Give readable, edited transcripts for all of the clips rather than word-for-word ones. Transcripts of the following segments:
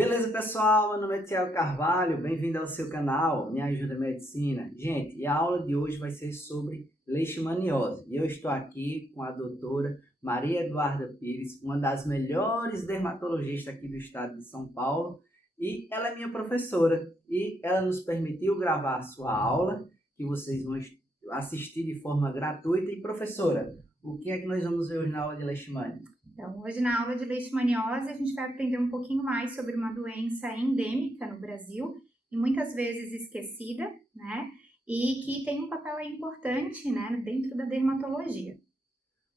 Beleza, pessoal? Meu nome é Thiago Carvalho, bem-vindo ao seu canal Me Ajuda Medicina. Gente, e a aula de hoje vai ser sobre leishmaniose. E eu estou aqui com a doutora Maria Eduarda Pires, uma das melhores dermatologistas aqui do estado de São Paulo, e ela é minha professora. E ela nos permitiu gravar a sua aula, que vocês vão assistir de forma gratuita. E professora, o que é que nós vamos ver hoje na aula de leishmania? Então, hoje na aula de leishmaniose a gente vai aprender um pouquinho mais sobre uma doença endêmica no Brasil e muitas vezes esquecida, né? E que tem um papel importante, né, dentro da dermatologia.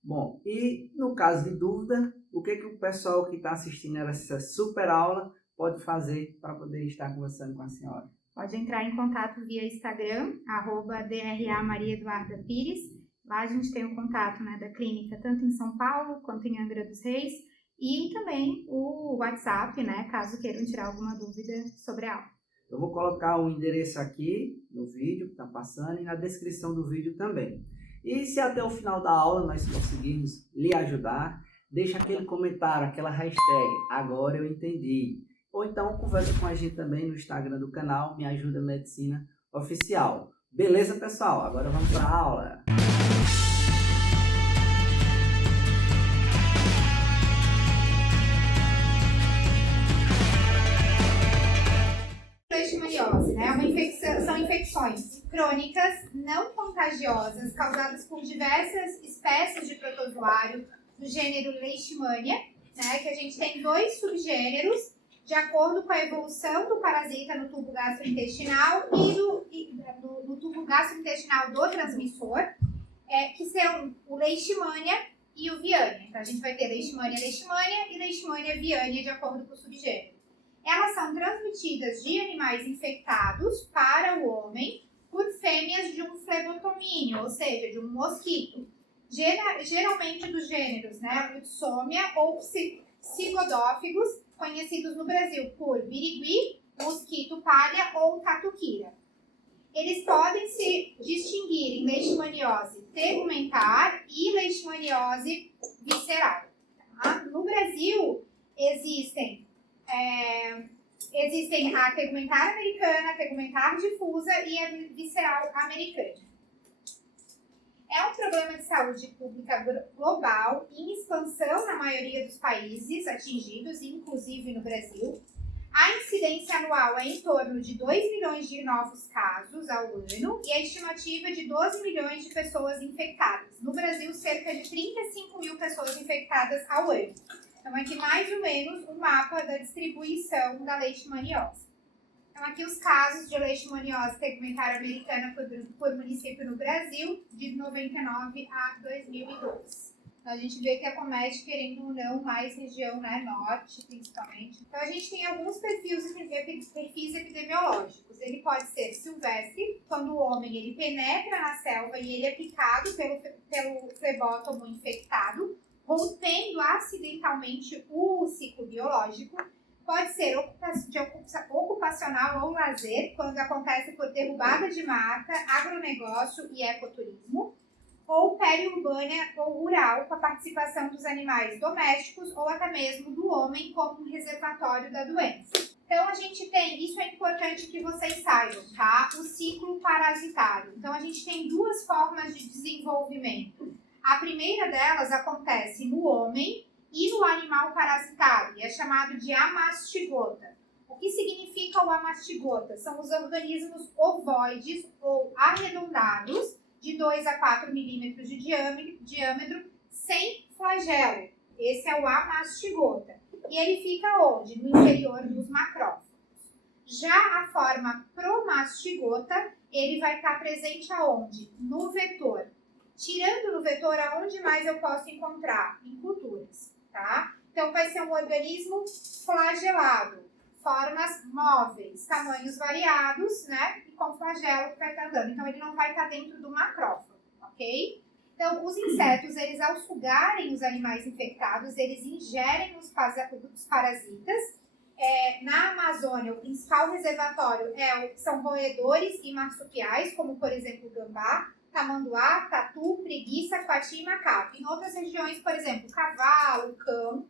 Bom, e no caso de dúvida, o que o pessoal que está assistindo essa super aula pode fazer para poder estar conversando com a senhora? Pode entrar em contato via Instagram, @DRA Maria Eduarda Pires. Lá a gente tem o contato, né, da clínica tanto em São Paulo quanto em Angra dos Reis e também o WhatsApp, né, caso queiram tirar alguma dúvida sobre a aula. Eu vou colocar o endereço aqui no vídeo que está passando e na descrição do vídeo também. E se até o final da aula nós conseguirmos lhe ajudar, deixa aquele comentário, aquela hashtag, agora eu entendi. Ou então conversa com a gente também no Instagram do canal Me Ajuda Medicina Oficial. Beleza, pessoal? Agora vamos para a aula. Leishmaniose, né? São infecções crônicas, não contagiosas, causadas por diversas espécies de protozoário do gênero Leishmania, né? Que a gente tem 2 subgêneros, de acordo com a evolução do parasita no tubo gastrointestinal e no tubo gastrointestinal do transmissor, que são o Leishmania e o Viania. Então, a gente vai ter Leishmania e Leishmania Viania, de acordo com o subgênero. Elas são transmitidas de animais infectados para o homem por fêmeas de um flebotomínio, ou seja, de um mosquito. Geralmente dos gêneros, né, Utsomia ou Cigodófagos, conhecidos no Brasil por birigui, mosquito palha ou catuquira. Eles podem se distinguir em leishmaniose tegumentar e leishmaniose visceral. Tá? No Brasil, existem a tegumentar americana, a tegumentar difusa e a visceral americana. É um problema de saúde pública global em expansão na maioria dos países atingidos, inclusive no Brasil. A incidência anual é em torno de 2 milhões de novos casos ao ano e a estimativa é de 12 milhões de pessoas infectadas. No Brasil, cerca de 35 mil pessoas infectadas ao ano. Então, aqui mais ou menos um mapa da distribuição da leishmaniose. Então, aqui os casos de leishmaniose tegumentar americana por município no Brasil, de 99 a 2002. Então, a gente vê que acomete, querendo ou não, mais região, né, norte, principalmente. Então, a gente tem alguns perfis epidemiológicos. Ele pode ser silvestre, quando o homem ele penetra na selva e ele é picado pelo flebótomo infectado, rompendo acidentalmente o ciclo biológico. Pode ser ocupacional ou lazer, quando acontece por derrubada de mata, agronegócio e ecoturismo. Ou periurbana ou rural, com a participação dos animais domésticos ou até mesmo do homem como um reservatório da doença. Então, a gente tem, isso é importante que vocês saibam, tá? O ciclo parasitário. Então, a gente tem 2 formas de desenvolvimento. A primeira delas acontece no homem e no animal parasitado, e é chamado de amastigota. O que significa o amastigota? São os organismos ovoides ou arredondados, de 2 a 4 milímetros de diâmetro, sem flagelo. Esse é o amastigota. E ele fica onde? No interior dos macrófagos. Já a forma promastigota, ele vai estar presente aonde? No vetor. Tirando no vetor, aonde mais eu posso encontrar? Em culturas, tá? Então, vai ser um organismo flagelado, formas móveis, tamanhos variados, né? E com flagelo que vai estar dando. Então, ele não vai estar dentro do macrófago, ok? Então, os insetos, eles ao sugarem os animais infectados, eles ingerem os parasitas. Na Amazônia, o principal reservatório são roedores e marsupiais, como, por exemplo, gambá, tamanduá, tatu, preguiça, coati e macaco. Em outras regiões, por exemplo, cavalo, cão.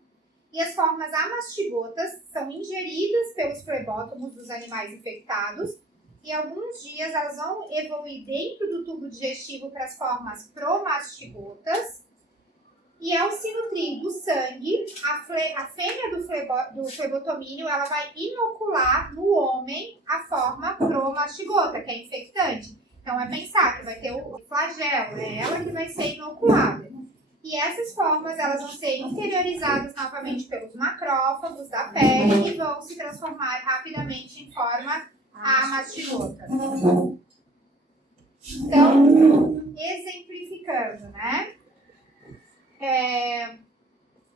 E as formas amastigotas são ingeridas pelos flebótomos dos animais infectados e alguns dias elas vão evoluir dentro do tubo digestivo para as formas promastigotas. E ao se nutrir do sangue, a fêmea do flebotomínio ela vai inocular no homem a forma promastigota, que é infectante. Então é pensar que vai ter o flagelo, é ela que vai ser inoculada. E essas formas elas vão ser interiorizadas novamente pelos macrófagos da pele e vão se transformar rapidamente em forma amastigota. Então, exemplificando, né?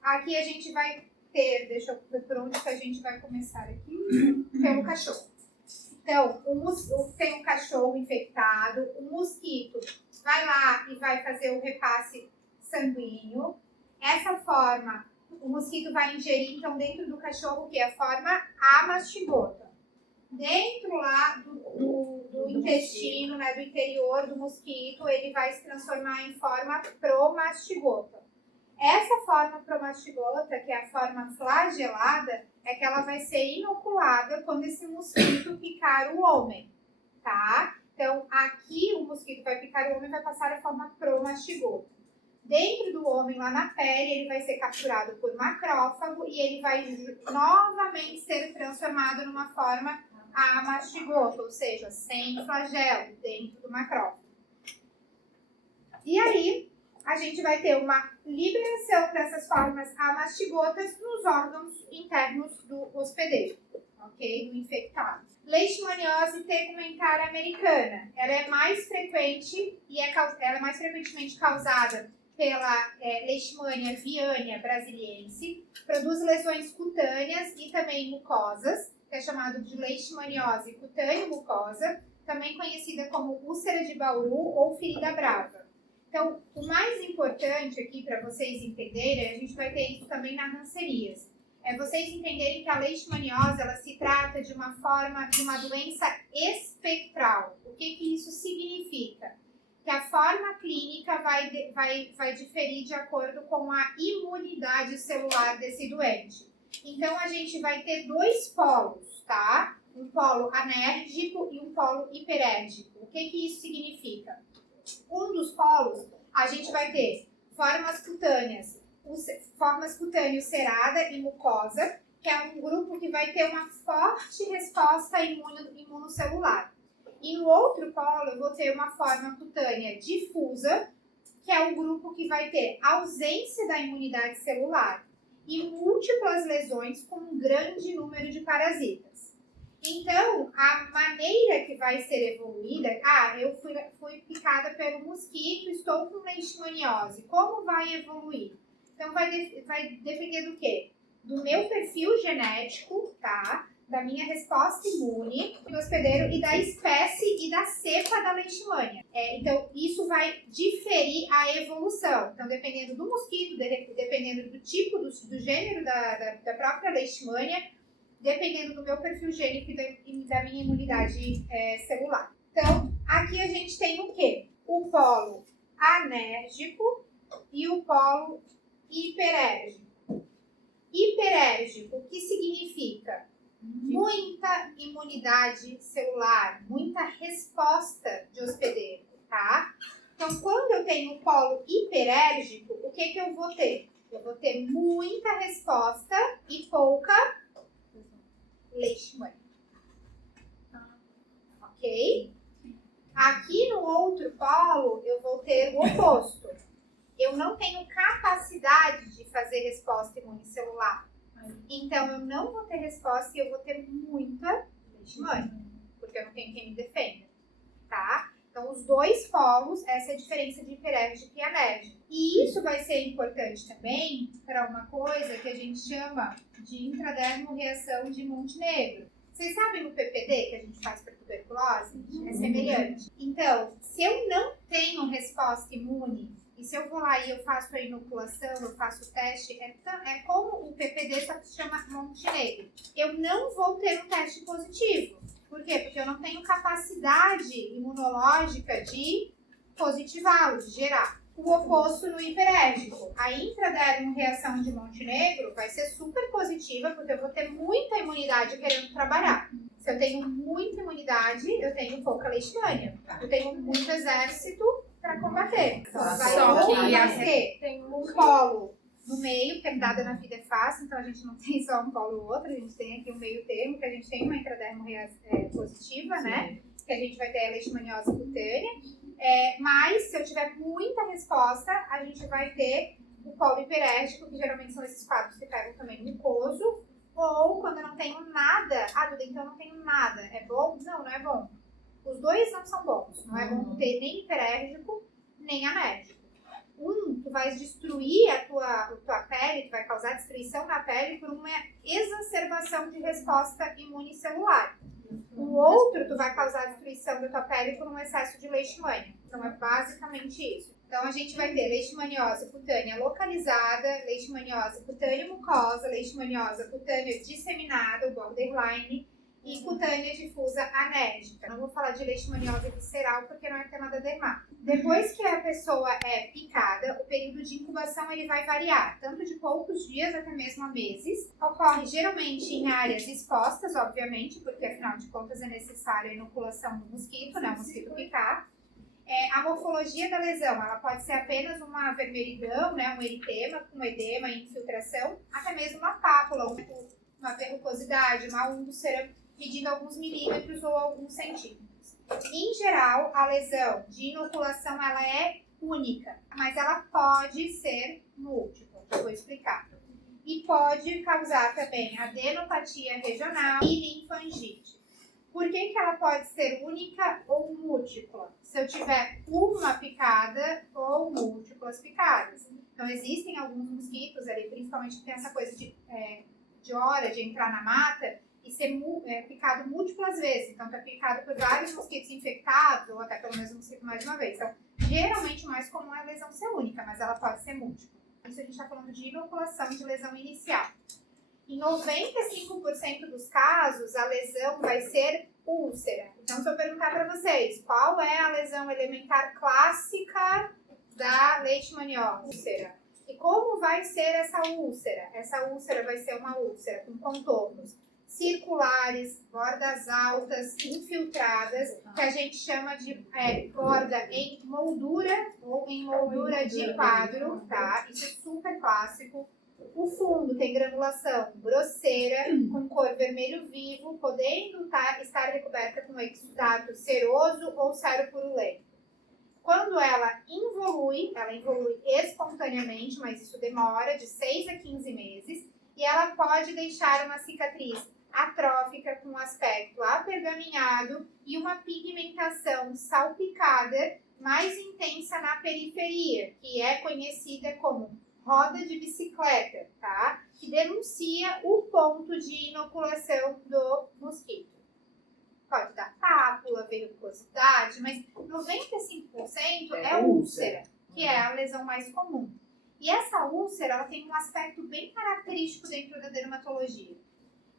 Aqui a gente vai ter, deixa eu ver por onde que a gente vai começar aqui, pelo cachorro. Então, tem um cachorro infectado, o mosquito vai lá e vai fazer o repasse sanguíneo. Essa forma, o mosquito vai ingerir, então, dentro do cachorro, que é a forma amastigota. Dentro lá do intestino, né, do interior do mosquito, ele vai se transformar em forma promastigota. Essa forma promastigota, que é a forma flagelada, é que ela vai ser inoculada quando esse mosquito picar o homem, tá? Então, aqui o mosquito vai picar o homem e vai passar a forma promastigota. Dentro do homem, lá na pele, ele vai ser capturado por macrófago e ele vai novamente ser transformado numa forma amastigota, ou seja, sem flagelo, dentro do macrófago. E aí, a gente vai ter uma liberação dessas formas amastigotas nos órgãos internos do hospedeiro, ok? Do infectado. Leishmaniose tegumentária americana. Ela é mais frequente e ela é mais frequentemente causada pela Leishmania viana brasiliense. Produz lesões cutâneas e também mucosas, que é chamado de leishmaniose cutâneo-mucosa, também conhecida como úlcera de Bauru ou ferida brava. Então, o mais importante aqui para vocês entenderem, a gente vai ter isso também na hanseníase, é vocês entenderem que a leishmaniose ela se trata de uma forma de uma doença espectral. O que isso significa? Que a forma clínica vai diferir de acordo com a imunidade celular desse doente. Então, a gente vai ter dois polos, tá? Um polo anérgico e um polo hiperérgico. O que isso significa? Um dos polos, a gente vai ter formas cutâneas ulcerada e mucosa, que é um grupo que vai ter uma forte resposta imunocelular. E no outro polo, eu vou ter uma forma cutânea difusa, que é um grupo que vai ter ausência da imunidade celular e múltiplas lesões com um grande número de parasitas. Então, a maneira que vai ser evoluída, eu fui picada pelo mosquito, estou com leishmaniose, como vai evoluir? Então, vai depender do quê? Do meu perfil genético, tá? Da minha resposta imune do hospedeiro e da espécie e da cepa da leishmania. Então, isso vai diferir a evolução. Então, dependendo do mosquito, dependendo do tipo, do gênero da própria leishmania, dependendo do meu perfil gênico e da minha imunidade celular. Então, aqui a gente tem o quê? O polo anérgico e o polo hiperérgico. Hiperérgico, o que significa? Muita imunidade celular, muita resposta de hospedeiro, tá? Então, quando eu tenho o polo hiperérgico, o que eu vou ter? Eu vou ter muita resposta e pouca leishmania. Ok? Aqui no outro polo, eu vou ter o oposto. Eu não tenho capacidade de fazer resposta imunicelular. Então, eu não vou ter resposta e eu vou ter muita leishmania, porque eu não tenho quem me defenda, tá? Então, os dois polos, essa é a diferença de hiperérgico e anérgico. E isso vai ser importante também para uma coisa que a gente chama de intradermo-reação de Montenegro. Vocês sabem o PPD que a gente faz para tuberculose? É semelhante. Então, se eu não tenho resposta imune, e se eu vou lá e eu faço a inoculação, eu faço o teste, é como o PPD, só que se chama Montenegro. Eu não vou ter um teste positivo. Por quê? Porque eu não tenho capacidade imunológica de positivá-lo, de gerar. O oposto no hiperérgico. A intradermo reação de Montenegro vai ser super positiva, porque eu vou ter muita imunidade querendo trabalhar. Se eu tenho muita imunidade, eu tenho pouca leishmania. Eu tenho muito exército para combater. Então, vai ser um polo no meio, porque nada na vida é fácil, então a gente não tem só um polo ou outro, a gente tem aqui um meio termo, que a gente tem uma intradermo positiva, né? Que a gente vai ter a leishmaniose cutânea. Mas, se eu tiver muita resposta, a gente vai ter o polo hiperérgico, que geralmente são esses quadros que pegam também mucoso, ou quando eu não tenho nada, Duda, então eu não tenho nada, é bom? Não, não é bom. Os dois não são bons, não é bom ter nem hiperérgico, nem amérgico. Tu vai destruir a tua pele, tu vai causar destruição na pele por uma exacerbação de resposta imunicelular. O outro, tu vai causar destruição da tua pele por um excesso de leishmania. Então, é basicamente isso. Então, a gente vai ter leishmaniose cutânea localizada, leishmaniose cutânea mucosa, leishmaniose cutânea disseminada, o borderline, e cutânea difusa anérgica. Não vou falar de leishmaniose visceral porque não é tema da dermato. Depois que a pessoa é picada, o período de incubação ele vai variar, tanto de poucos dias até mesmo a meses. Ocorre geralmente em áreas expostas, obviamente, porque afinal de contas é necessária a inoculação do mosquito, né, o mosquito picar. A morfologia da lesão, ela pode ser apenas uma vermelhidão, né, um eritema com edema e infiltração, até mesmo uma pápula, uma verrucosidade, uma úlcera, medindo alguns milímetros ou alguns centímetros. Em geral, a lesão de inoculação ela é única, mas ela pode ser múltipla, eu vou explicar. E pode causar também adenopatia regional e linfangite. Por que ela pode ser única ou múltipla? Se eu tiver uma picada ou múltiplas picadas. Então, existem alguns mosquitos ali, principalmente que tem essa coisa de hora de entrar na mata e ser picado múltiplas vezes. Então, tá picado por vários mosquitos infectados ou até pelo mesmo mosquito mais de uma vez. Então, geralmente o mais comum é a lesão ser única, mas ela pode ser múltipla. Isso a gente está falando de inoculação de lesão inicial. Em 95% dos casos, a lesão vai ser úlcera. Então, se eu perguntar para vocês, qual é a lesão elementar clássica da leishmaniose? Úlcera. E como vai ser essa úlcera? Essa úlcera vai ser uma úlcera com contornos circulares, bordas altas, infiltradas, que a gente chama de borda em moldura ou em moldura de quadro, tá? Isso é super clássico. O fundo tem granulação grosseira, com cor vermelho vivo, podendo estar recoberta com exudato seroso ou seropurulento. Quando ela evolui espontaneamente, mas isso demora de 6 a 15 meses, e ela pode deixar uma cicatriz atrófica com aspecto apergaminhado e uma pigmentação salpicada mais intensa na periferia, que é conhecida como roda de bicicleta, tá? Que denuncia o ponto de inoculação do mosquito. Pode dar pápula, verrucosidade, mas 95% é úlcera, que é a lesão mais comum. E essa úlcera, ela tem um aspecto bem característico dentro da dermatologia.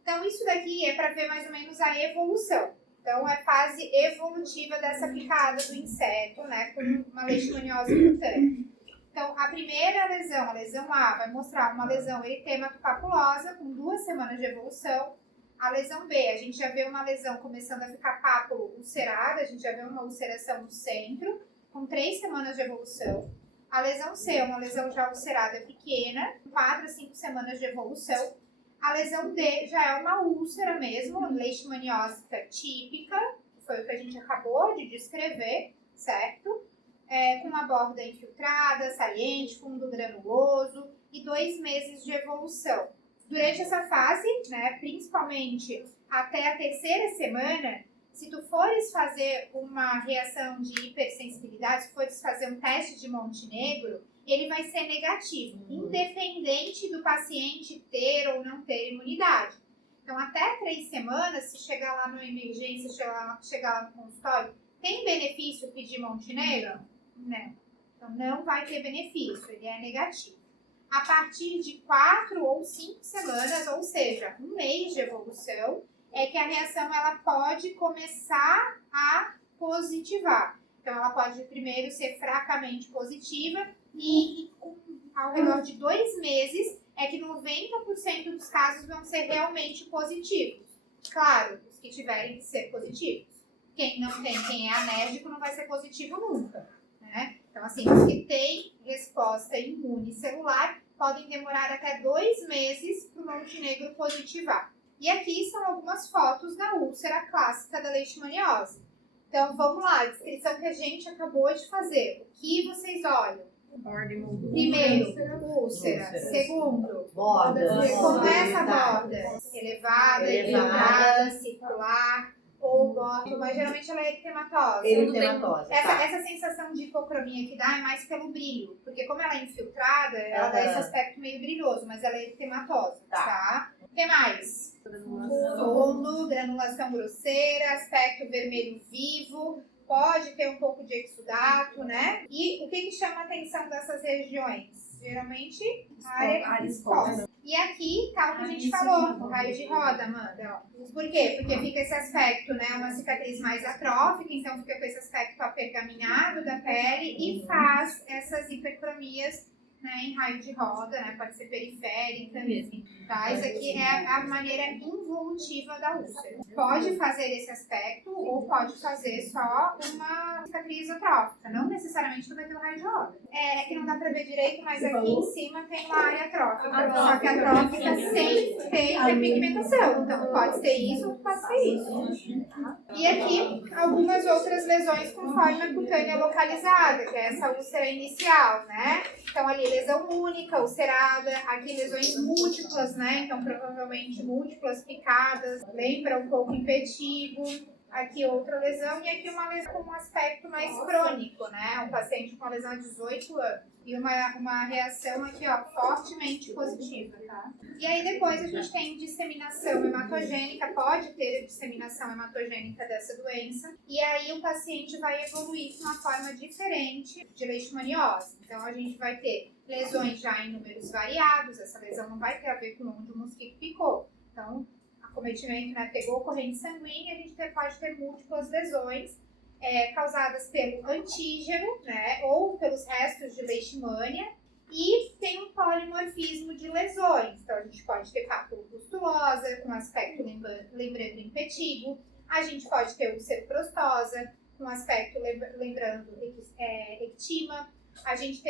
Então, isso daqui é para ver mais ou menos a evolução. Então, é fase evolutiva dessa picada do inseto, né, com uma leishmaniose cutânea. Então, a primeira lesão, a lesão A, vai mostrar uma lesão eritemato-papulosa com 2 semanas de evolução. A lesão B, a gente já vê uma lesão começando a ficar pápulo ulcerada, a gente já vê uma ulceração no centro, com 3 semanas de evolução. A lesão C é uma lesão já ulcerada pequena, 4 a 5 semanas de evolução. A lesão D já é uma úlcera mesmo, leishmaniósica típica, que foi o que a gente acabou de descrever, certo? Com uma borda infiltrada, saliente, fundo granuloso e 2 meses de evolução. Durante essa fase, né, principalmente até a 3ª semana, se tu fores fazer uma reação de hipersensibilidade, se fores fazer um teste de Montenegro, ele vai ser negativo, independente do paciente ter ou não ter imunidade. Então, até 3 semanas, se chegar lá na emergência, chegar lá no consultório, tem benefício pedir Montenegro? Não. Então, não vai ter benefício, ele é negativo. A partir de 4 ou 5 semanas, ou seja, 1 mês de evolução, é que a reação ela pode começar a positivar. Então, ela pode primeiro ser fracamente positiva e ao redor de 2 meses é que 90% dos casos vão ser realmente positivos. Claro, os que tiverem que ser positivos. Quem não tem, quem é alérgico, não vai ser positivo nunca, né? Então, assim, os que têm resposta imune celular podem demorar até 2 meses para o montenegro positivar. E aqui são algumas fotos da úlcera clássica da leishmaniose. Então, vamos lá, a descrição que a gente acabou de fazer. O que vocês olham? Primeiro, úlcera. Segundo, Borda. como é essa borda? Elevada, equilibrada, circular ou borda, mas geralmente ela é eritematosa. Eritematosa. Essa sensação de hipocromia que dá é mais pelo brilho, porque como ela é infiltrada, ela dá esse aspecto meio brilhoso, mas ela é eritematosa, tá? O que mais? Fundo, granulação grosseira, aspecto vermelho vivo, pode ter um pouco de exudato, né? E o que chama a atenção dessas regiões? Geralmente, a área exposta. E aqui tá o que a gente falou, o raio de roda, Amanda. Ó. Por quê? Porque fica esse aspecto, né? Uma cicatriz mais atrófica, então fica com esse aspecto apergaminhado da pele e faz essas hipercromias, né, em raio de roda, né? Pode ser periférica, enfim. Tá? Isso aqui é a maneira involutiva da úlcera. Pode fazer esse aspecto ou pode fazer só uma cicatriz atrófica. Não necessariamente tu vai ter um raio de roda. É que não dá pra ver direito, mas aqui em cima tem uma área atrófica. Só que atrófica sem ter hiperpigmentação. Então pode ter isso ou pode ter isso. E aqui algumas outras lesões com forma cutânea localizada, que é essa úlcera inicial, né? Então ali lesão única, ulcerada, aqui lesões múltiplas, né? Então provavelmente múltiplas picadas, lembra um pouco impetigo. Aqui outra lesão e aqui uma lesão com um aspecto mais crônico, né? Um paciente com uma lesão de 18 anos. E uma reação aqui, ó, fortemente positiva, tá? E aí depois a gente tem disseminação hematogênica, pode ter disseminação hematogênica dessa doença. E aí o paciente vai evoluir com uma forma diferente de leishmaniose. Então a gente vai ter lesões já em números variados, essa lesão não vai ter a ver com onde o mosquito picou. Então, acometimento, né, pegou corrente sanguínea, a gente pode ter múltiplas lesões causadas pelo antígeno, né, ou pelos restos de leishmania, e tem um polimorfismo de lesões. Então, a gente pode ter pápula pustulosa, com aspecto lembrando impetigo, a gente pode ter úlcera prostosa, com aspecto lembrando ectima, a gente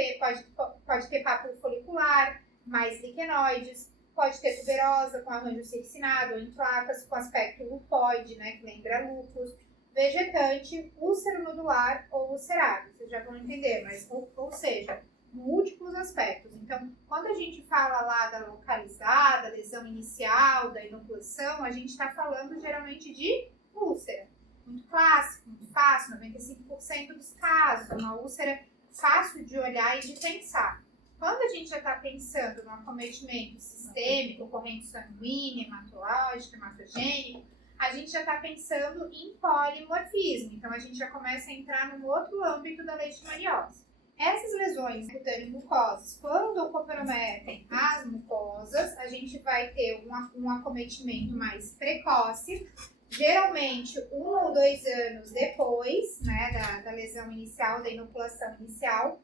pode ter pápula folicular, mais liquenoides, pode ter tuberosa com arranjo circinado ou em placas, com aspecto lupoide, né, que lembra lúpus, vegetante, úlcero nodular ou ulcerado. Vocês já vão entender, mas, ou seja, múltiplos aspectos. Então, quando a gente fala lá da localizada, lesão inicial, da inoculação, a gente está falando geralmente de úlcera. Muito clássico, muito fácil, 95% dos casos, uma úlcera fácil de olhar e de pensar. Quando a gente já está pensando no acometimento sistêmico, corrente sanguínea, hematológica, hematogênico, a gente já está pensando em polimorfismo. Então, a gente já começa a entrar num outro âmbito da leishmaniose. Essas lesões cutâneo-mucosas, quando comprometem as mucosas, a gente vai ter um acometimento mais precoce, geralmente 1 ou 2 anos depois, né, da lesão inicial, da inoculação inicial,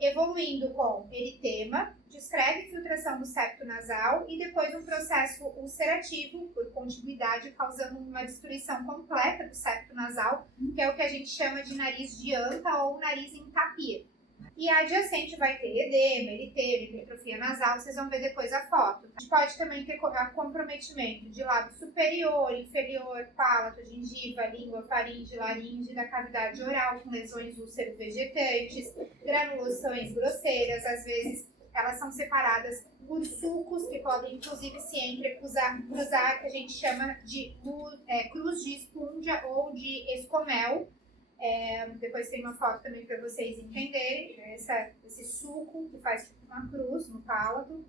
evoluindo com eritema, discreta infiltração do septo nasal e depois um processo ulcerativo por contiguidade, causando uma destruição completa do septo nasal, que é o que a gente chama de nariz de anta ou nariz em tapir. E a adjacente vai ter edema, eritema, hipertrofia nasal, vocês vão ver depois a foto. A gente pode também ter comprometimento de lábio superior, inferior, palato, gengiva, língua, faringe, laringe, da cavidade oral, com lesões úlcero-vegetantes, granulações grosseiras, às vezes elas são separadas por sulcos, que podem inclusive se entrecruzar, que a gente chama de cruz de espúndia ou de escomel. Depois tem uma foto também para vocês entenderem, esse sulco que faz tipo uma cruz no palato,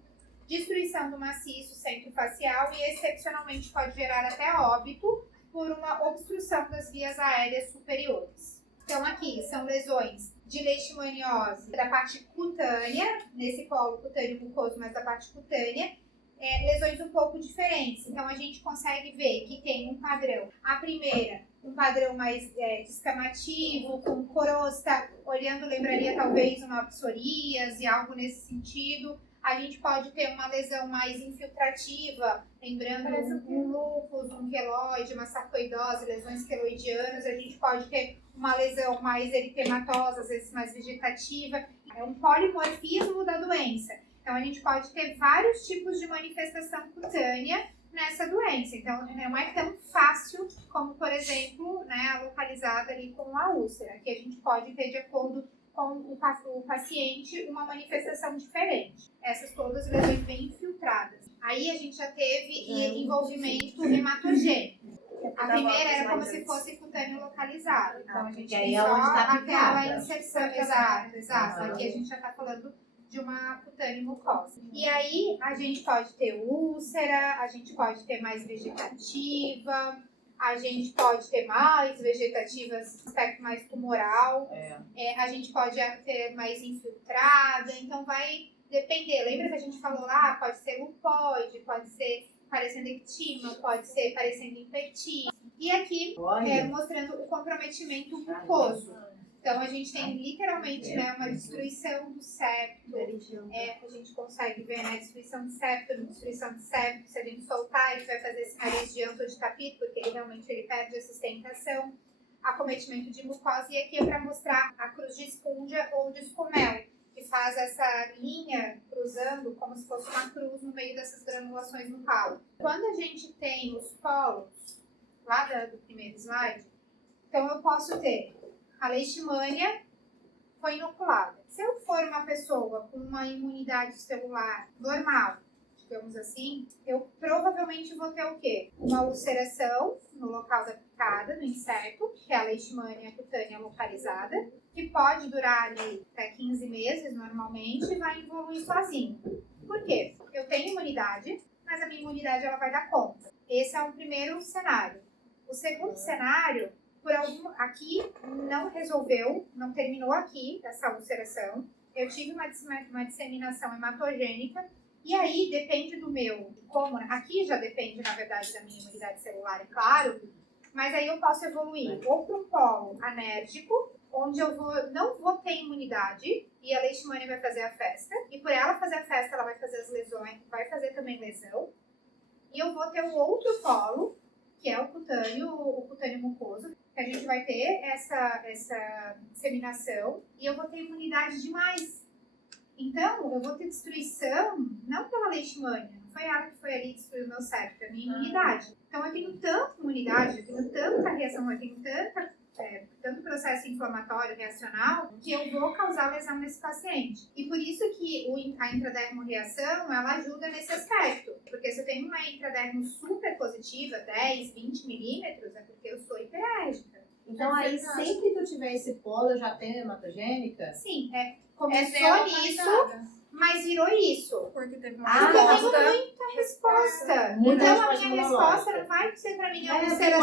destruição do maciço centrofacial e excepcionalmente pode gerar até óbito por uma obstrução das vias aéreas superiores. Então aqui são lesões de leishmaniose da parte cutânea, nesse polo cutâneo mucoso, mas da parte cutânea, lesões um pouco diferentes. Então, a gente consegue ver que tem um padrão. A primeira, um padrão mais descamativo, com crosta, olhando, lembraria talvez uma psoríase, algo nesse sentido. A gente pode ter uma lesão mais infiltrativa, lembrando um lúpus, um queloide, uma sarcoidose, lesões queloidianas. A gente pode ter uma lesão mais eritematosa, às vezes mais vegetativa. É um polimorfismo da doença. Então, a gente pode ter vários tipos de manifestação cutânea nessa doença. Então, não é tão fácil como, por exemplo, a localizada ali com a úlcera, que a gente pode ter, de acordo com o paciente, uma manifestação diferente. Essas todas lesões bem infiltradas. Aí, a gente já teve envolvimento hematogênico. A primeira era como se fosse cutâneo localizado. Então, a gente tem só aquela inserção. Exato. Aqui a gente já está falando de uma cutânea mucosa. E aí, a gente pode ter úlcera, a gente pode ter mais vegetativa, a gente pode ter mais vegetativa, aspecto mais tumoral, a gente pode ter mais infiltrada, então vai depender. Lembra que a gente falou lá, pode ser lupoide, pode ser parecendo ectima, pode ser parecendo impectina. E aqui, mostrando o comprometimento mucoso. Então, a gente tem literalmente uma destruição do septo. A gente consegue ver destruição de septo, Se a gente soltar, ele vai fazer esse nariz de ânto de tapete, porque ele perde a sustentação. Acometimento de mucosa. E aqui é para mostrar a cruz de Spundia ou de Scumel, que faz essa linha cruzando como se fosse uma cruz no meio dessas granulações no calo. Quando a gente tem os polos, lá do primeiro slide, então eu posso ter a leishmania foi inoculada. Se eu for uma pessoa com uma imunidade celular normal, digamos assim, eu provavelmente vou ter o quê? Uma ulceração no local da picada, no inseto, que é a leishmania cutânea localizada, que pode durar ali até 15 meses normalmente e vai evoluir sozinho. Por quê? Eu tenho imunidade, mas a minha imunidade ela vai dar conta. Esse é o primeiro cenário. O segundo cenário, aqui não resolveu, não terminou aqui essa ulceração. Eu tive uma disseminação hematogênica e aí depende do meu, aqui já depende na verdade da minha imunidade celular, é claro, mas aí eu posso evoluir ou para um polo anérgico, onde eu não vou ter imunidade e a leishmania vai fazer a festa, e por ela fazer a festa ela vai fazer as lesões, vai fazer também lesão, e eu vou ter um outro polo, que é o cutâneo mucoso, que a gente vai ter essa disseminação e eu vou ter imunidade demais. Então, eu vou ter destruição, não pela leishmania, não foi ela que foi ali e destruiu o meu septo, é a minha imunidade. Então, eu tenho tanta imunidade, eu tenho tanta reação, eu tenho tanto processo inflamatório, reacional, que eu vou causar lesão nesse paciente. E por isso que a intradermoreação, ela ajuda nesse aspecto. Porque se eu tenho uma intradermo super positiva, 10, 20 milímetros, é porque eu sou hiperérgica. Então aí, sempre que eu tiver esse polo, eu já tenho hematogênica? Sim, começou nisso, mas virou isso. Porque teve Porque eu tenho muita resposta. Então a minha resposta não vai ser pra mim a úlcera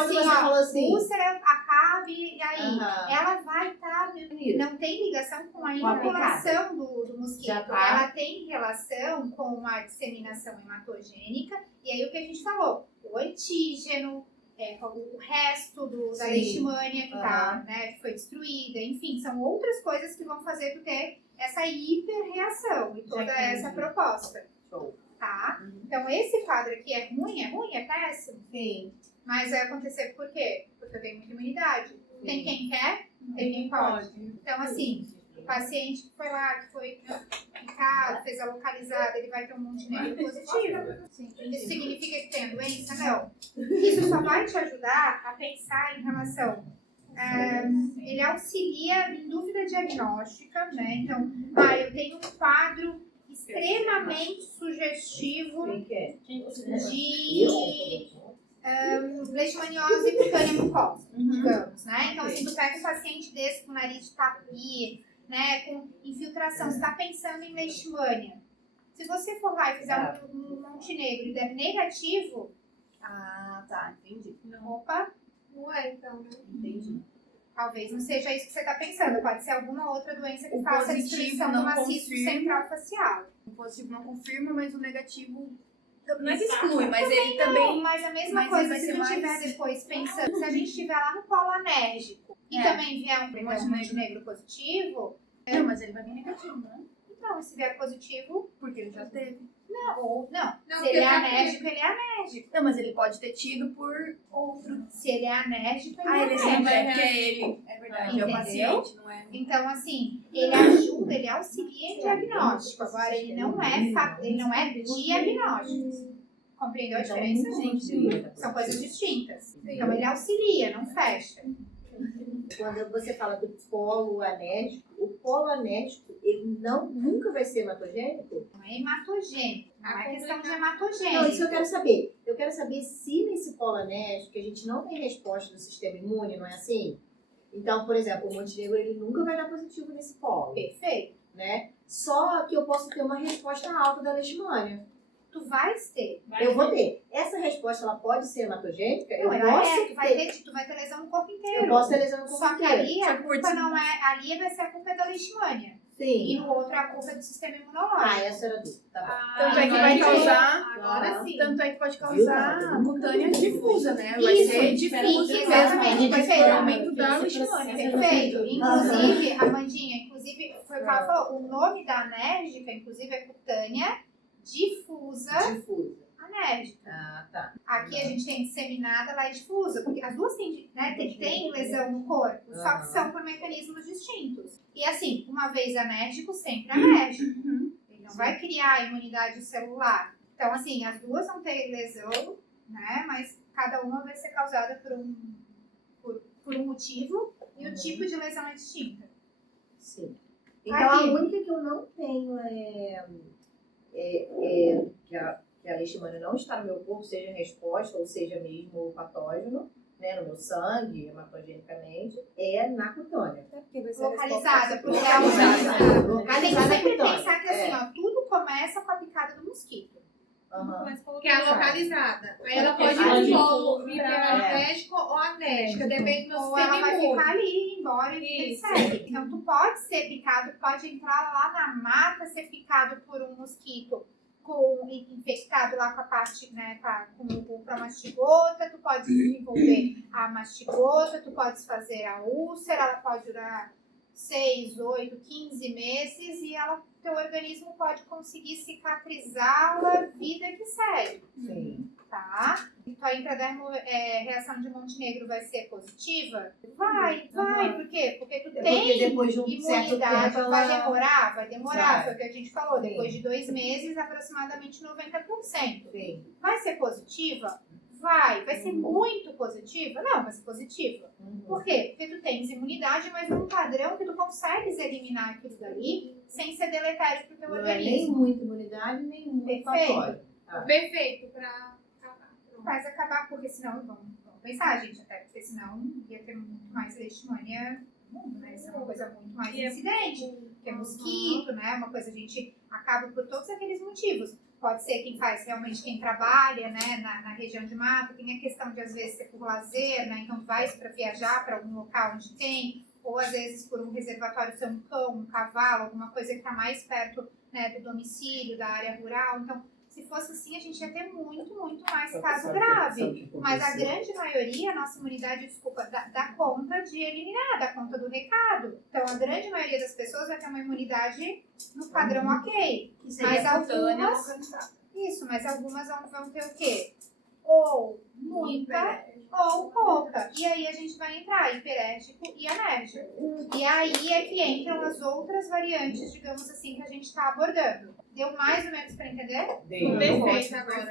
assim, úlcera acabe e aí ela vai estar, não tem ligação com a inoculação do mosquito. Ela tem relação com a disseminação hematogênica e aí o que a gente falou, o antígeno, o resto da leishmania que foi destruída, enfim, são outras coisas que vão fazer tu ter essa hiperreação e toda essa proposta. Show. Tá? Então, esse quadro aqui é ruim, é péssimo. Sim. Mas vai acontecer por quê? Porque eu tenho muita imunidade. Sim. Tem quem quer, tem quem pode. Então, assim, o paciente que foi lá, que foi picado, fez a localizada, ele vai ter um montenegro positivo. Sim. Isso significa que tem a doença? Não. Isso só vai te ajudar a pensar em relação. Ele auxilia em dúvida diagnóstica, né? Então, eu tenho um quadro extremamente sugestivo de leishmaniose cutânea mucosa, digamos, né? Então, se tu pega um paciente desse com nariz de tapir, né, com infiltração, você está pensando em leishmania. Se você for lá e fizer um montenegro e der negativo... entendi. Opa! Não é, então, né? Entendi. Talvez não seja isso que você está pensando. Pode ser alguma outra doença que faça a destruição do maciço central facial. O positivo não confirma, mas o negativo Não é que exclui, mas ele também... Mas a mesma mas coisa vai se ser tu mais- estiver depois pensando, se a gente estiver lá no polo alérgico e também vier um Montenegro positivo, Não, mas ele vai vir negativo, né? então, se vier positivo, Porque ele já teve. não. Não, Se ele é alérgico, ele é alérgico. Não, mas ele pode ter tido por... Outro, se ele é alérgico, ele é Ah, ele alérgico. sempre é porque é ele. É verdade, é o Entendeu? paciente, não é? Então, assim, ele ajuda, ele auxilia em diagnóstico. Agora, ele não é diagnóstico. Compreendeu a diferença, gente? São coisas distintas. Então, ele auxilia, não fecha. Quando você fala do polo alérgico, o polo alérgico, ele nunca vai ser hematogênico? Não é hematogênico. Não é questão de Não, hematogênico. isso eu quero saber. Eu quero saber se nesse polo alérgico a gente não tem resposta do sistema imune, não é assim? Então, por exemplo, o Montenegro, ele nunca vai dar positivo nesse polo, Perfeito. né? Só que eu posso ter uma resposta alta da leishmania. Tu vais ter. Eu vou ter. Essa resposta, ela pode ser hematogênica? Eu Não, ela posso tu vai ter lesão no corpo inteiro. Eu posso ter lesão no corpo Só que inteiro. ali Só a que por culpa cima- não é. Ali vai ser a culpa da leishmania. E Sim. no outro a culpa é do sistema Ah, imunológico. essa era a dúvida. Tá bom. Tanto é que agora vai entendi. causar... Agora sim. Tanto é que pode causar cutânea difusa, né? Vai Isso, ser difusa, difuso exatamente, mesmo. Vai ser perfeito. aumento da leishmania. Perfeito. Inclusive, Amandinha, foi o que ela falou. O nome da alérgica, inclusive, é cutânea difusa Difusa. alérgica. Ah, tá. Aqui a gente tem disseminada, lá é difusa, porque as duas têm, né, tem lesão no corpo, só que são por mecanismos distintos. E assim, uma vez alérgico, sempre alérgico. Ele não vai criar imunidade celular. Então, assim, as duas vão ter lesão, né, mas cada uma vai ser causada por um motivo e o tipo de lesão é distinta. Sim. Então, Aqui. a única que eu não tenho que a leishmania não está no meu corpo, seja resposta ou seja mesmo patógeno, né, no meu sangue, hematogenicamente, é na cutânea. Localizada, porque Localizada. a tem que Localizada sempre cutânea. pensar que assim, ó, tudo começa com a picada do mosquito. Aham. Que é a localizada. Aí ela pode Aí ir for vir pra- alérgico ou alérgica, depende do Ou ela sistema vai imune. ficar ali, ir embora e vida que Isso. segue. Então, tu pode ser picado, pode entrar lá na mata, ser picado por um mosquito infectado lá com a parte, né, com o promastigota, tu pode desenvolver a mastigota, tu pode fazer a úlcera, ela pode durar 6, 8, 15 meses e teu organismo pode conseguir cicatrizá-la, vida que segue. Sim. Tá? Tua reação de Montenegro vai ser positiva? Vai. Por quê? Porque tu Porque tem depois de um certo imunidade. tempo Vai ela... demorar? Vai demorar, Vai. foi o que a gente falou. Sim. Depois de 2 meses, aproximadamente 90%. Sim. Vai ser positiva? Vai. Vai ser muito positiva? Não, vai ser positiva. Por quê? Porque tu tens imunidade, mas num padrão que tu consegues eliminar aquilo dali sem ser deletério pro teu Não é nem organismo. muita imunidade, nem muito Perfeito. patógeno. Perfeito pra acabar. Faz acabar, porque senão, vamos pensar, gente, até porque senão ia ter muito mais leishmania no mundo, né? Isso é uma coisa muito mais incidente, que é mosquito, né? Uma coisa a gente acaba por todos aqueles motivos. Pode ser quem faz realmente, quem trabalha, né, na região de mata, tem a questão de às vezes ser por lazer, né? Então vai para viajar para algum local onde tem, ou às vezes por um reservatório ser um cão, um cavalo, alguma coisa que está mais perto, né, do domicílio, da área rural. Então, se fosse assim, a gente ia ter muito, muito mais caso grave. Mas a grande maioria, a nossa imunidade, dá conta de eliminar, dá conta do recado. Então, a grande maioria das pessoas vai ter uma imunidade no padrão ok. Que seria Mas cutânea algumas- localizada. Isso, mas algumas vão ter o quê? Ou muita ou pouca. E aí a gente vai entrar hiperético e alérgico. E aí é que entram as outras variantes, digamos assim, que a gente está abordando. Deu mais ou menos para entender? Perfeito agora.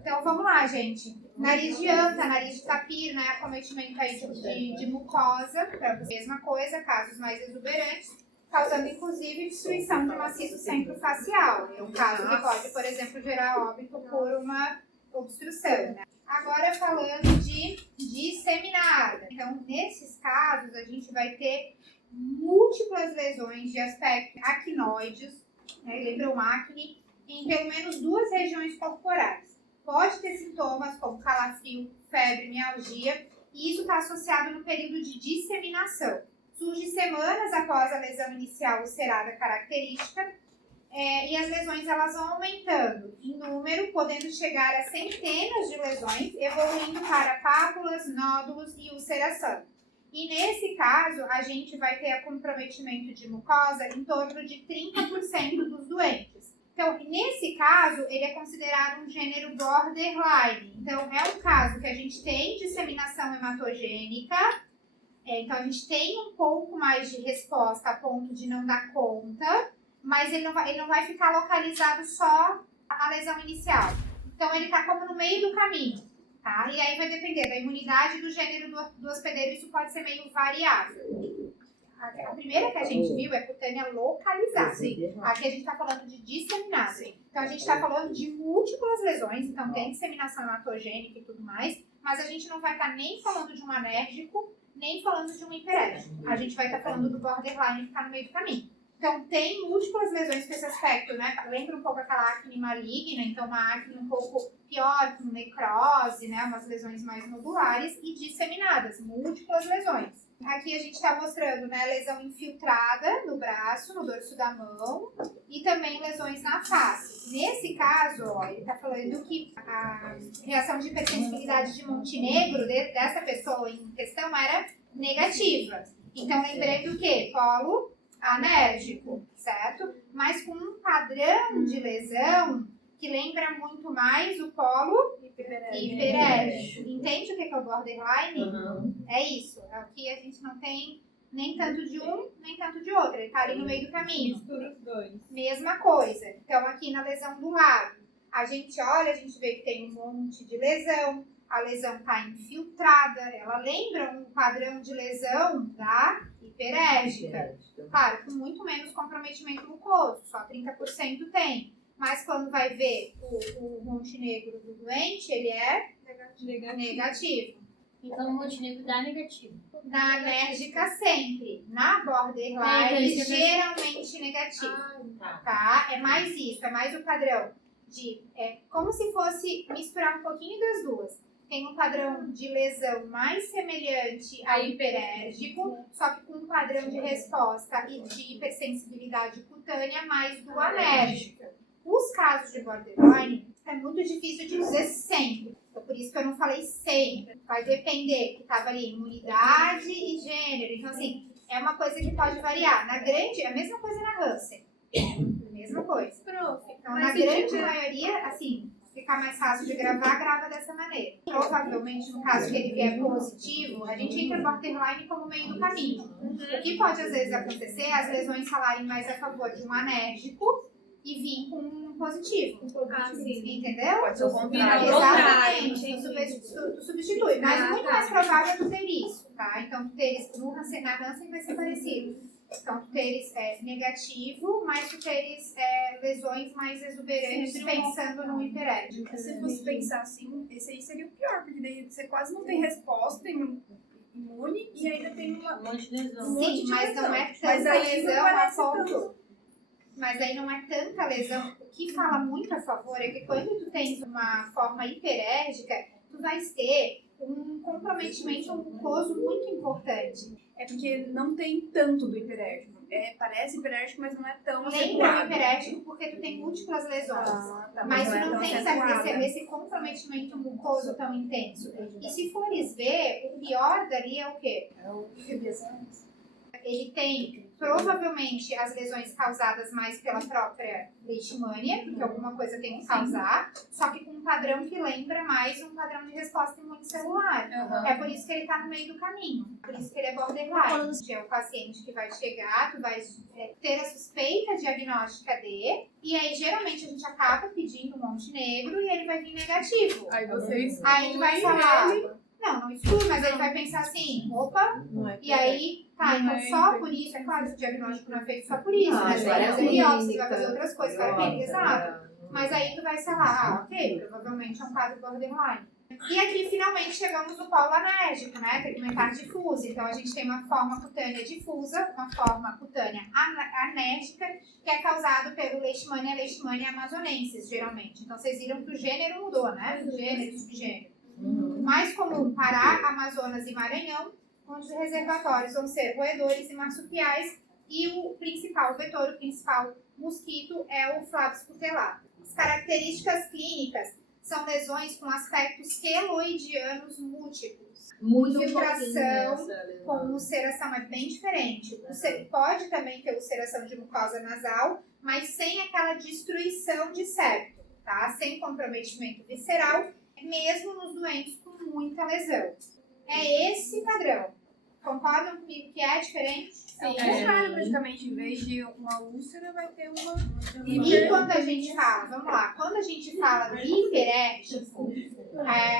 Então vamos lá, gente. Nariz de anta, nariz de tapir, né? Acometimento aí de mucosa, mesma coisa, casos mais exuberantes, causando inclusive destruição de maciço centrofacial. É um caso que pode, por exemplo, gerar óbito por uma obstrução, né? Agora falando de disseminada. Então, nesses casos, a gente vai ter múltiplas lesões de aspecto acnoides, né? Lembram acne, em pelo menos 2 regiões corporais. Pode ter sintomas como calafrio, febre, mialgia, e isso está associado no período de disseminação. Surge semanas após a lesão inicial ulcerada característica E as lesões elas vão aumentando em número, podendo chegar a centenas de lesões, evoluindo para pápulas, nódulos e ulceração. E nesse caso, a gente vai ter comprometimento de mucosa em torno de 30% dos doentes. Então, nesse caso, ele é considerado um gênero borderline. Então, é um caso que a gente tem disseminação hematogênica, então a gente tem um pouco mais de resposta a ponto de não dar conta, mas ele não vai ficar localizado só a lesão inicial. Então, ele está como no meio do caminho, tá? E aí vai depender da imunidade do gênero do hospedeiro, isso pode ser meio variável. A primeira que a gente viu é cutânea localizada. Aqui a gente está falando de disseminada. Então, a gente está falando de múltiplas lesões, então tem disseminação hematogênica e tudo mais, mas a gente não vai estar nem falando de um anérgico, nem falando de um hiperérgico. A gente vai estar falando do borderline que está no meio do caminho. Então, tem múltiplas lesões com esse aspecto, né? Lembra um pouco aquela acne maligna, então uma acne um pouco pior, com necrose, né? Umas lesões mais nodulares e disseminadas, múltiplas lesões. Aqui a gente está mostrando, né, lesão infiltrada no braço, no dorso da mão e também lesões na face. Nesse caso, ó, ele está falando que a reação de hipersensibilidade de Montenegro dessa pessoa em questão era negativa. Então, lembrando que polo anérgico, certo? Mas com um padrão de lesão que lembra muito mais o polo hiperérgico. Entende o que é o borderline? Uhum. É isso. É o que a gente não tem nem tanto de um, nem tanto de outro. Ele tá ali no meio do caminho. Mesma coisa. Então, aqui na lesão do lado, a gente olha, a gente vê que tem um monte de lesão. A lesão tá infiltrada. Ela lembra um padrão de lesão da hiperérgica. Claro, com muito menos comprometimento mucoso. Só 30% tem. Mas quando vai ver o Montenegro do doente, ele é negativo. Então o Montenegro dá negativo. Na alérgica sempre. Na borderline, geralmente negativo. Tá? É mais isso, é mais o padrão de... É como se fosse misturar um pouquinho das duas. Tem um padrão de lesão mais semelhante ao hiperérgico, só que com um padrão de resposta e de hipersensibilidade cutânea mais do alérgico. Os casos de borderline é muito difícil de dizer sempre. Então, por isso que eu não falei sempre. Vai depender, que estava ali imunidade e gênero. Então, assim, é uma coisa que pode variar. Na grande, é a mesma coisa na Hansen. Mesma coisa. Então, na grande maioria, assim, ficar mais fácil de gravar, grava dessa maneira. Provavelmente, no caso que ele vier positivo, a gente entra borderline como meio do caminho. O que pode, às vezes, acontecer é as lesões falarem mais a favor de um anérgico e vir com um positivo. Entendeu? Pode ser o contrário. Exatamente. Tu substitui. Mas muito mais provável tu ter isso, tá? Então, tu teres na Hansen vai ser parecido. Então, tu teres negativo, mas tu teres lesões mais exuberantes pensando no hiperérgico. Se você pensar assim, esse aí seria o pior, porque daí você quase não tem resposta imune e ainda tem Um monte de lesão. Sim, mas não é Mas tanta aí não lesão a parece ponto. Mas aí não é tanta lesão. O que fala muito a favor é que quando tu tens uma forma hiperérgica, tu vais ter um comprometimento mucoso muito importante. É porque não tem tanto do hiperérgico. Parece hiperérgico, mas não é tão Lembra o acentuado. hiperérgico porque tu tem múltiplas lesões. Tá, Mas não é tu não tão tem acentuada. esse comprometimento mucoso tão intenso. E se fores ver, o pior dali é o quê? Ele tem provavelmente as lesões causadas mais pela própria leishmania, porque alguma coisa tem que causar, só que com um padrão que lembra mais um padrão de resposta imunicelular. Uhum. É por isso que ele está no meio do caminho, por isso que ele é borderline. É o paciente que vai chegar, tu vai ter a suspeita diagnóstica de, e aí geralmente a gente acaba pedindo um Montenegro e ele vai vir negativo. Aí vocês. Aí tu vai falar, não exclui, mas ele vai pensar assim, opa, e aí, tá, então só por isso, é claro que o diagnóstico não é feito só por isso, né? Você vai fazer biópsia, vai fazer outras coisas, vai ver, exato. Mas aí tu vai falar, ok, provavelmente é um quadro borderline. E aqui, finalmente, chegamos no polo anérgico, né? Tegmentar difusa. Então, a gente tem uma forma cutânea difusa, uma forma cutânea anérgica, que é causado pelo Leishmania amazonensis, geralmente. Então, vocês viram que o gênero mudou, né? O gênero e subgênero. Mais comum, Pará, Amazonas e Maranhão, onde os reservatórios vão ser roedores e marsupiais, E o principal vetor, o principal mosquito é o Flavis cutellata. As características clínicas são lesões com aspectos queloidianos múltiplos. Muito Infiltração com ulceração é bem diferente. Pode também ter ulceração de mucosa nasal, mas sem aquela destruição de septo, tá? Sem comprometimento visceral, mesmo nos doentes com muita lesão. É esse padrão. Concordam comigo que é diferente? É o contrário, praticamente. Em vez de uma úlcera, vai ter uma... E quando a gente fala, vamos lá, quando a gente fala do hiperérgico,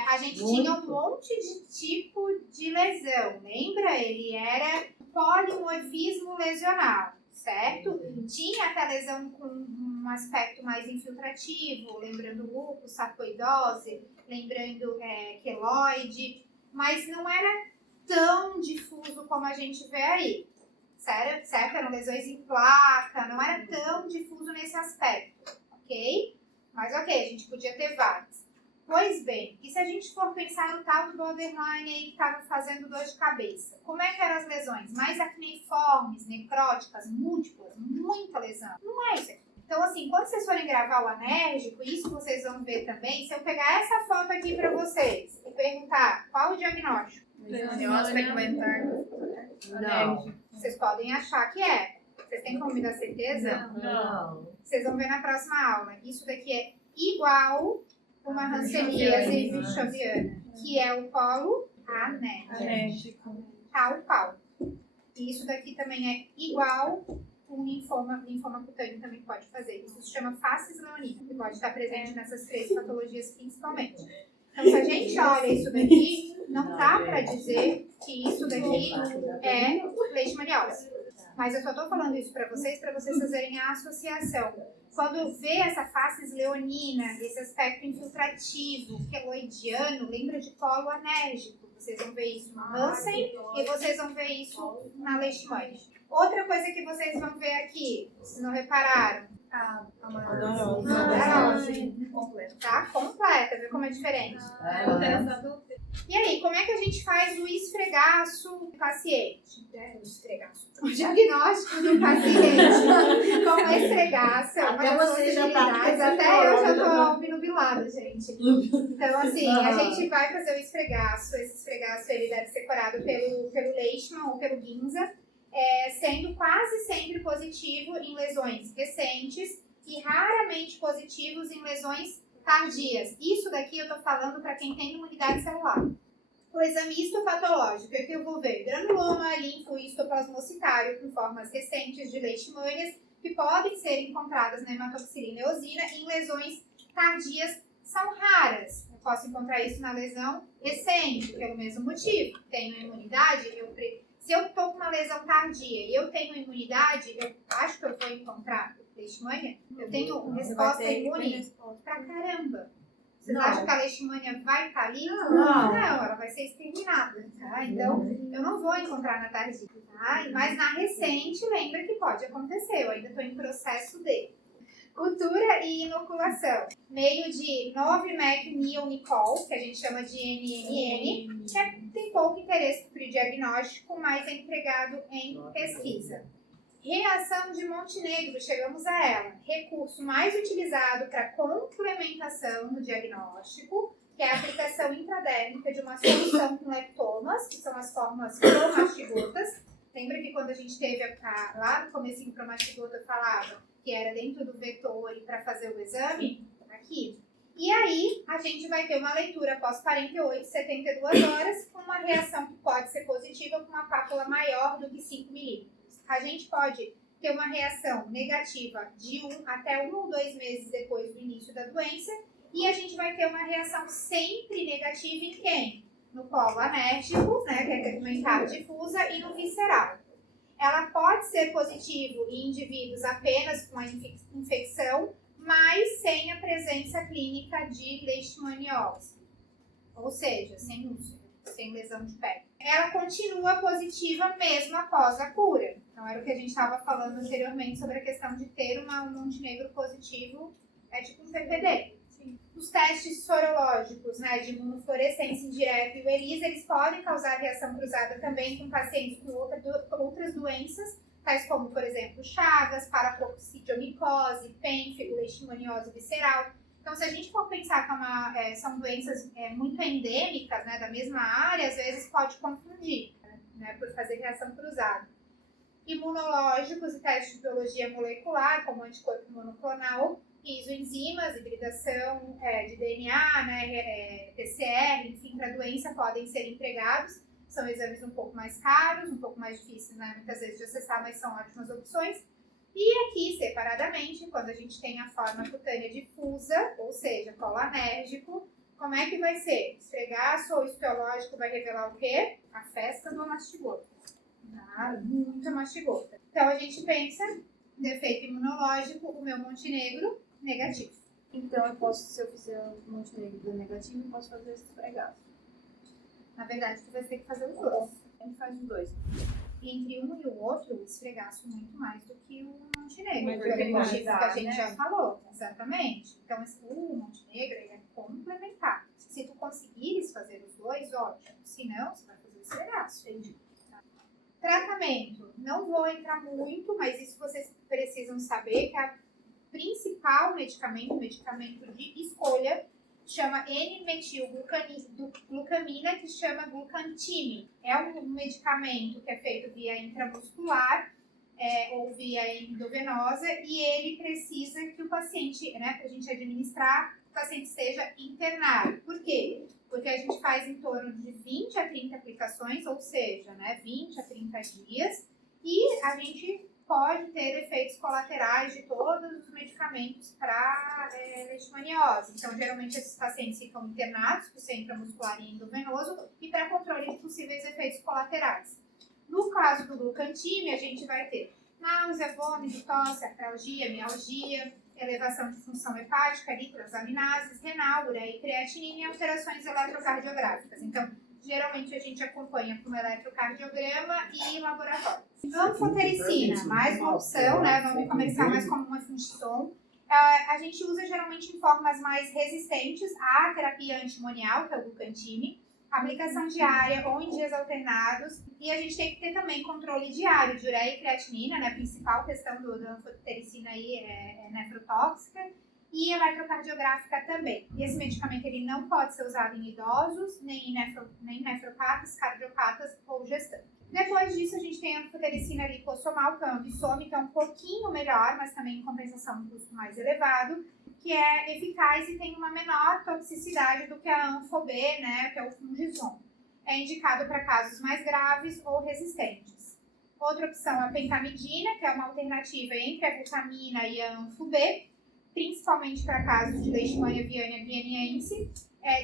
a gente tinha um monte de tipo de lesão, lembra? Ele era polimorfismo lesional, certo? Tinha até lesão com um aspecto mais infiltrativo, lembrando lúpus, sarcoidose, lembrando queloide, mas não era tão difuso como a gente vê aí, certo? Eram lesões em placa, não era tão difuso nesse aspecto, ok? Mas ok, a gente podia ter vários. Pois bem, e se a gente for pensar no tal do borderline aí que estava fazendo dor de cabeça? Como é que eram as lesões? Mais acneiformes, necróticas, múltiplas, muita lesão. Não é isso aqui. Então, assim, quando vocês forem gravar o anérgico, isso vocês vão ver também, se eu pegar essa foto aqui para vocês e perguntar qual o diagnóstico, Lesionose segmentar. Não. vocês podem achar que é. Vocês têm como me dar certeza? Não. Vocês vão ver na próxima aula. Isso daqui é igual uma hanseníase bichoviana, que é o polo anérgico. Tal qual. E isso daqui também é igual um linfoma cutâneo também pode fazer. Isso se chama fascis leonina, que pode estar presente nessas três patologias principalmente. Então, se a gente olha isso daqui, não dá para dizer que isso daqui é leishmaniose. Mas eu só estou falando isso para vocês fazerem a associação. Quando vê essa fascis leonina, esse aspecto infiltrativo, queloidiano, lembra de polo anérgico. Vocês vão ver isso no Hansen e vocês vão ver isso na leishmania. Outra coisa que vocês vão ver aqui, se não repararam, a completa. Tá? Completa, vê como é diferente. E aí, como é que a gente faz o esfregaço do paciente? O diagnóstico do paciente com esfregaço. Até você já tá Até eu já tô obnubilada, gente. Então, assim, a gente vai fazer o esfregaço. Esse esfregaço ele deve ser curado pelo Leishman ou pelo Ginza, sendo quase sempre positivo em lesões recentes e raramente positivos em lesões tardias. Isso daqui eu tô falando para quem tem imunidade celular. O exame histopatológico é que eu vou ver granuloma linfohistoplasmocitário com formas recentes de leishmanias que podem ser encontradas na hematoxilina eosina em lesões tardias são raras. Eu posso encontrar isso na lesão recente, pelo mesmo motivo. Tenho imunidade, se eu estou com uma lesão tardia e eu tenho imunidade, eu acho que eu vou encontrar leishmania. Eu tenho resposta imune pra caramba. Vocês acham que a leishmania vai estar ali? Não, ela vai ser exterminada. Tá? Então, eu não vou encontrar na tardia. Tá? Mas na recente, lembra que pode acontecer. Eu ainda estou em processo de cultura e inoculação. Meio de 9-mec-nilnicol, que a gente chama de NNN, que tem pouco interesse para o diagnóstico, mas é empregado em pesquisa. Reação de Montenegro, chegamos a ela. Recurso mais utilizado para complementação do diagnóstico, que é a aplicação intradérmica de uma solução com leptomas, que são as formas cromastigotas. Lembra que quando a gente teve lá no comecinho cromastigota, eu falava que era dentro do vetor para fazer o exame? Aqui. E aí, a gente vai ter uma leitura após 48, 72 horas, com uma reação que pode ser positiva com uma pápula maior do que 5 milímetros. A gente pode ter uma reação negativa de 1 até 1 ou 2 meses depois do início da doença, e a gente vai ter uma reação sempre negativa em quem? No polo anérgico, né, que é tegmentar difusa, e no visceral. Ela pode ser positiva em indivíduos apenas com a infecção, mas sem a presença clínica de leishmaniose, ou seja, sem úlcera, sem lesão de pele. Ela continua positiva mesmo após a cura. Então, era o que a gente estava falando anteriormente sobre a questão de ter um Montenegro positivo, tipo um PPD. Sim. Os testes sorológicos, né, de imunofluorescência indireta e o ELISA, eles podem causar reação cruzada também com pacientes com outras doenças, tais como, por exemplo, Chagas, paracoccidiomicose, pênfigo, leishmaniose visceral. Então, se a gente for pensar que são doenças muito endêmicas, né, da mesma área, às vezes pode confundir, né, por fazer reação cruzada. Imunológicos e testes de biologia molecular, como anticorpo monoclonal, isoenzimas, hibridação de DNA, né, PCR, enfim, para doença podem ser empregados. São exames um pouco mais caros, um pouco mais difíceis, né, muitas vezes de acessar, mas são ótimas opções. E aqui, separadamente, quando a gente tem a forma cutânea difusa, ou seja, colo alérgico, como é que vai ser? Esfregaço ou histológico vai revelar o quê? A festa do mastigota. Muita mastigota. Então, a gente pensa, defeito imunológico, o meu Montenegro, negativo. Então, se eu fizer o Montenegro negativo, eu posso fazer esse esfregaço. Na verdade, tu vai ter que fazer os dois. A gente faz os dois. Entre um e o outro, eu esfregaço muito mais do que o Montenegro. Mas Porque é o motivo que a mais, gente né? já falou. Exatamente. Então, o Montenegro ele é complementar. Se tu conseguires fazer os dois, ótimo. Se não, você vai fazer o esfregaço. Entendi. Tá? Tratamento. Não vou entrar muito, mas isso vocês precisam saber que a principal medicamento de escolha, chama N-metilglucamina, que chama glucantime. É um medicamento que é feito via intramuscular ou via endovenosa e ele precisa que o paciente, né, para a gente administrar, o paciente esteja internado. Por quê? Porque a gente faz em torno de 20 a 30 aplicações, ou seja, né, 20 a 30 dias, e a gente pode ter efeitos colaterais de todos os medicamentos para leishmaniose. Então, geralmente, esses pacientes ficam internados por ser intramuscular e endovenoso e para controle de possíveis efeitos colaterais. No caso do glucantime, a gente vai ter náusea, vômito, tosse, artralgia, mialgia, elevação de função hepática, transaminases, renal, ureia e creatinina e alterações eletrocardiográficas. Então, geralmente a gente acompanha com eletrocardiograma e laboratório. Anfotericina, mais uma opção, né? Vamos comercial mais como uma função. A gente usa geralmente em formas mais resistentes à terapia antimonial, que é o glucantime, aplicação diária ou em dias alternados. E a gente tem que ter também controle diário de ureia e creatinina, né? A principal questão da anfotericina aí é nefrotóxica. E eletrocardiográfica também. E esse medicamento ele não pode ser usado em idosos, nem nefropatas, cardiopatas ou gestantes. Depois disso, a gente tem a anfotericina lipossomal, que é um Ambisome, que é um pouquinho melhor, mas também em compensação um custo mais elevado, que é eficaz e tem uma menor toxicidade do que a Anfo-B, né, que é o Fungizon. É indicado para casos mais graves ou resistentes. Outra opção é a pentamidina, que é uma alternativa entre a glutamina e a Anfo-B, principalmente para casos de leishmania viana guianiense,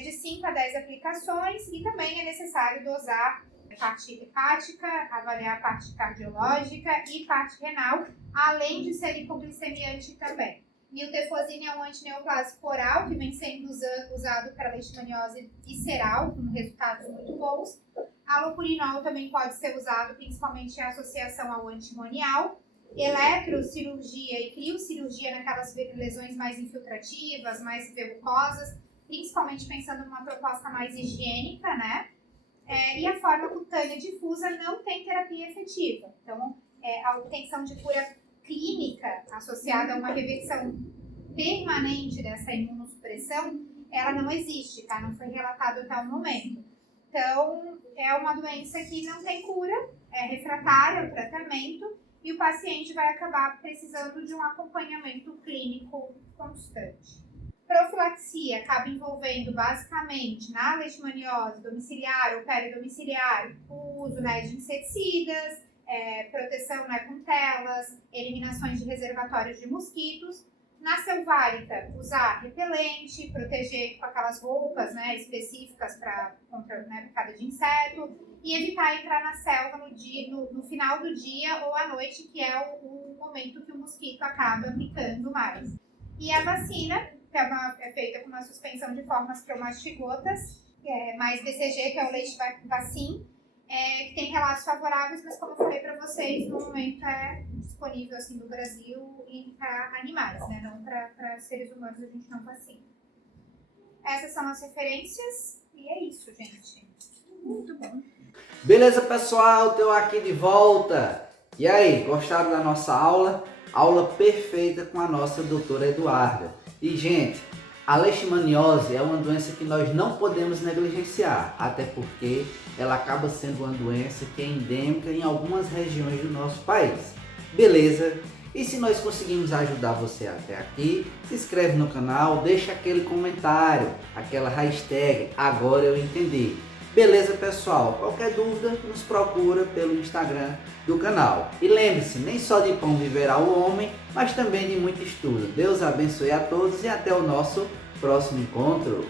de 5 a 10 aplicações, e também é necessário dosar a parte hepática, avaliar a parte cardiológica e parte renal, além de ser hipoglicemiante também. Miltefosina é um antineoplásico oral que vem sendo usado para leishmaniose visceral, com resultados muito bons. Alopurinol também pode ser usado principalmente em associação ao antimonial. Eletrocirurgia e criocirurgia naquelas lesões mais infiltrativas, mais verrucosas, principalmente pensando numa proposta mais higiênica, né? E a forma cutânea difusa não tem terapia efetiva. Então, a obtenção de cura clínica associada a uma reversão permanente dessa imunossupressão, ela não existe, tá? Não foi relatado até o momento. Então, é uma doença que não tem cura, é refratária ao tratamento, e o paciente vai acabar precisando de um acompanhamento clínico constante. Profilaxia acaba envolvendo basicamente na leishmaniose domiciliar ou peridomiciliar o uso, né, de inseticidas, proteção, né, com telas, eliminações de reservatórios de mosquitos. Na selvárica, usar repelente, proteger com aquelas roupas, né, específicas contra, né, picada de inseto, e evitar entrar na selva no final do dia ou à noite, que é o momento que o mosquito acaba picando mais. E a vacina, que é feita com uma suspensão de formas cromastigotas, mais BCG, que é o leite vacin, que tem relatos favoráveis, mas como eu falei para vocês, no momento é disponível assim no Brasil e para animais, né? Não para seres humanos, a gente não vacina. Essas são as referências e é isso, gente. Muito bom. Beleza, pessoal? Estou aqui de volta. E aí, gostaram da nossa aula? Aula perfeita com a nossa doutora Eduarda. E gente, a leishmaniose é uma doença que nós não podemos negligenciar, até porque ela acaba sendo uma doença que é endêmica em algumas regiões do nosso país. Beleza? E se nós conseguimos ajudar você até aqui, se inscreve no canal, deixa aquele comentário, aquela hashtag agora eu entendi. Beleza, pessoal? Qualquer dúvida, nos procura pelo Instagram do canal. E lembre-se, nem só de pão viverá o homem, mas também de muito estudo. Deus abençoe a todos e até o nosso próximo encontro.